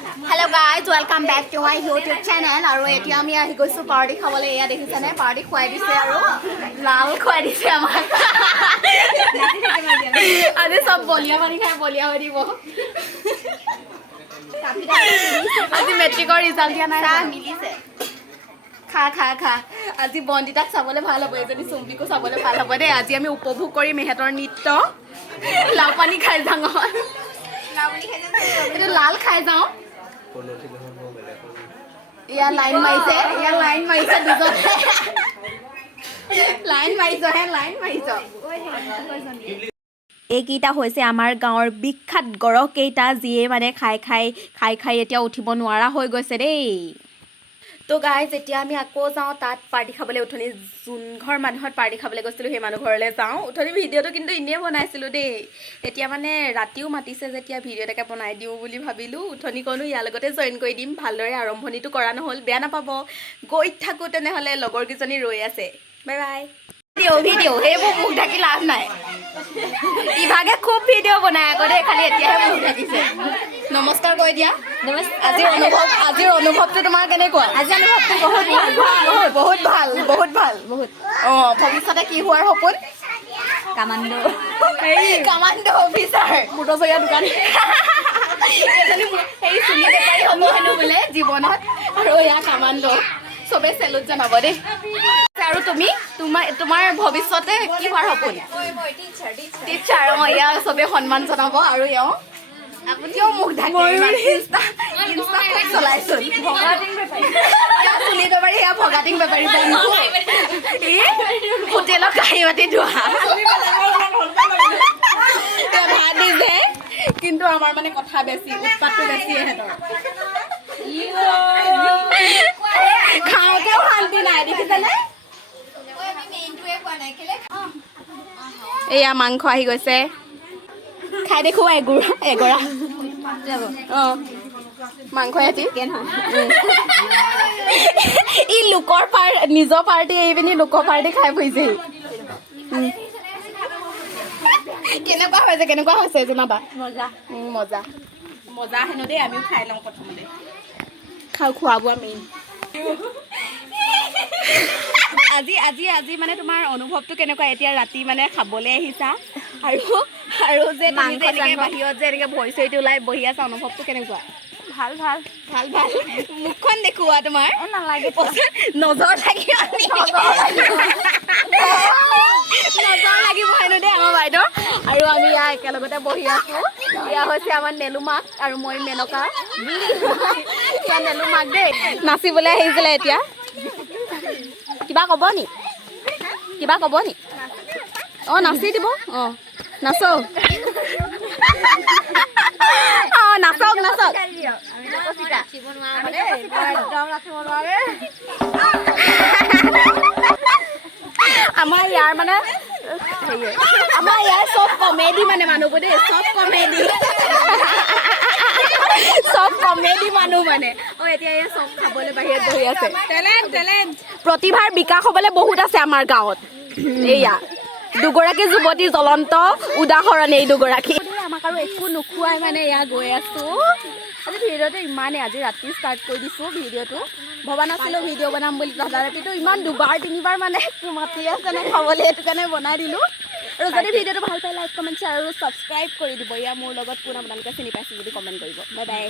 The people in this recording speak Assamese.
Hello guys, welcome back to my YouTube channel. আৰু এতিয়া আমি আহি গৈছো পাৰ্টি খাবলৈ। এয়া দেখিছানে পাৰ্টি খুৱাই দিছে আৰু লাল খুৱাই দিছে আমাক। আজি সব বলিয়া পানী খাই বলিয়া হৈ দিব। আজি মেট্ৰিকৰ ৰিজাল্ট দিয়া নাই মিলিছে। খা খা খা আজি বন্দিতাক চাবলৈ ভাল হ'ব, এজনী চুম্পিকো চাবলৈ ভাল হ'ব দেই। আজি আমি উপভোগ কৰিম এহেঁতৰ নৃত্য। লাও পানী খাই যাওঁ, এইটো লাল খাই যাওঁ। ইয়াৰ লাইন মাৰিছে দুজনে। লাইন মাৰিছ। এইকেইটা হৈছে আমাৰ গাঁৱৰ বিখ্যাত গৰহকেইটা, যিয়ে মানে খাই এতিয়া উঠিব নোৱাৰা হৈ গৈছে দেই। তো গাইজ এতিয়া আমি আকৌ যাওঁ তাত পাৰ্টি খাবলৈ। উঠনি যোন ঘৰ মানুহত পাৰ্টি খাবলৈ গৈছিলোঁ সেই মানুহ ঘৰলৈ যাওঁ। উঠনি ভিডিঅ'টো কিন্তু এনেই বনাইছিলোঁ দেই। এতিয়া মানে ৰাতিও মাতিছে যেতিয়া ভিডিঅ' এটাকে বনাই দিওঁ বুলি ভাবিলোঁ। উঠনি ক'লো ইয়াৰ লগতে জইন কৰি দিম। ভালদৰে আৰম্ভণিটো কৰা নহ'ল, বেয়া নাপাব। গৈ থাকোঁ তেনেহ'লে, লগৰকেইজনী ৰৈ আছে। Bye bye. ভিডিঅ' সেইবোৰ মুখ ঢাকি লাভ নাই। ইভাগে খুব ভিডিঅ' বনাই আকৌ দেই, খালি এতিয়াহে মুখ ঢাকিছে। নমস্কাৰ কৈ দিয়া। আজিৰ অনুভৱটো তোমাৰ কেনেকুৱা? আজিৰ অনুভৱটো বহুত ভাল। অঁ, ভৱিষ্যতে কি হোৱাৰ সপোন? Commando officer. মুঠচৰীয়া দোকান সেই চুলি বেপাৰী হ'ব হেনো বোলে জীৱনত, আৰু এয়া কামাণ্ডো। চবেই চেলুট জনাব দেই। আৰু তোমাৰ ভৱিষ্যতে কি হোৱাৰ সপোন? টিচাৰ। অঁ, ইয়াৰ চবেই সন্মান জনাব। আৰু আপুনিও মুখ ঢাকি চলাইছো। চুলি বেপাৰী, এয়া ভগাটিং বেপাৰী। হোটেলত কাঁহী বাতি ধোৱা ভাত দিছে, কিন্তু আমাৰ মানে কথা বেছি, উৎপাতটো বেছি এহেঁতৰ। খাওঁতেও শান্তি নাই, দেখিছেনে? এয়া মাংস আহি গৈছে, খাই দেখো এগৰা। অঁ, মাংস এটি ই লোকৰ নিজৰ পাৰ্টি এৰি পিনি লোকৰ পাৰ্টি খাই ফুৰিছে। কেনেকুৱা হৈছে জনাবা। মজা হেনো দেই। আমিও খাই লওঁ প্ৰথমতে। খোৱা বোৱা মেইন। আজি মানে তোমাৰ অনুভৱটো কেনেকুৱা? এতিয়া ৰাতি মানে খাবলৈ আহিছা আৰু যে তুমি যে এনেকে বাহিৰত যে এনেকে ভৰি চৰিটো ওলাই বহি আছা, অনুভৱটো কেনেকুৱা? ভাল। মুখখন দেখুওৱা তোমাৰ। নালাগে, নজৰ লাগিব হেনো দেই আমাৰ বাইদেউ। আৰু আমি ইয়াৰ একেলগতে বহি আছো। এয়া হৈছে আমাৰ নেলু মাক আৰু মই মেনকা। নেলু মাক দেই নাচিবলৈ আহিছিলে। এতিয়া কিবা ক'ব নি? অঁ, নাচি দিব। অঁ, নাচক। আমাৰ ইয়াৰ মানে আমাৰ ইয়াৰ চব কমেডি মানে মানুহবোৰ দেই, চব কমেডি মানুহ মানে। অঁ, এতিয়া এয়া চব খাবলৈ বাহিৰত বহি আছে। প্ৰতিভাৰ বিকাশ হ'বলৈ বহুত আছে আমাৰ গাঁৱত। এয়া দুগৰাকী যুৱতী জ্বলন্ত উদাহৰণ, এই দুগৰাকী। আমাক আৰু একো নোখোৱাই মানে এয়া গৈ আছো। আজি ভিডিঅ'টো ইমানেই, আজি ৰাতি ষ্টাৰ্ট কৰি দিছোঁ ভিডিঅ'টো। ভবা নাছিলোঁ ভিডিঅ' বনাম বুলি। দাদা ৰাতিটো ইমান 2-3 মানে মাতি আছে নে খাবলৈ, সেইটো কাৰণে বনাই দিলোঁ। আৰু যদি ভিডিঅ'টো ভাল পায় লাইক, কমেণ্ট, শ্বেয়াৰ আৰু ছাবস্ক্ৰাইব কৰি দিব। এয়া মোৰ লগত কোন আপোনালোকে চিনি পাইছে যদি কমেণ্ট কৰিব। Bye bye.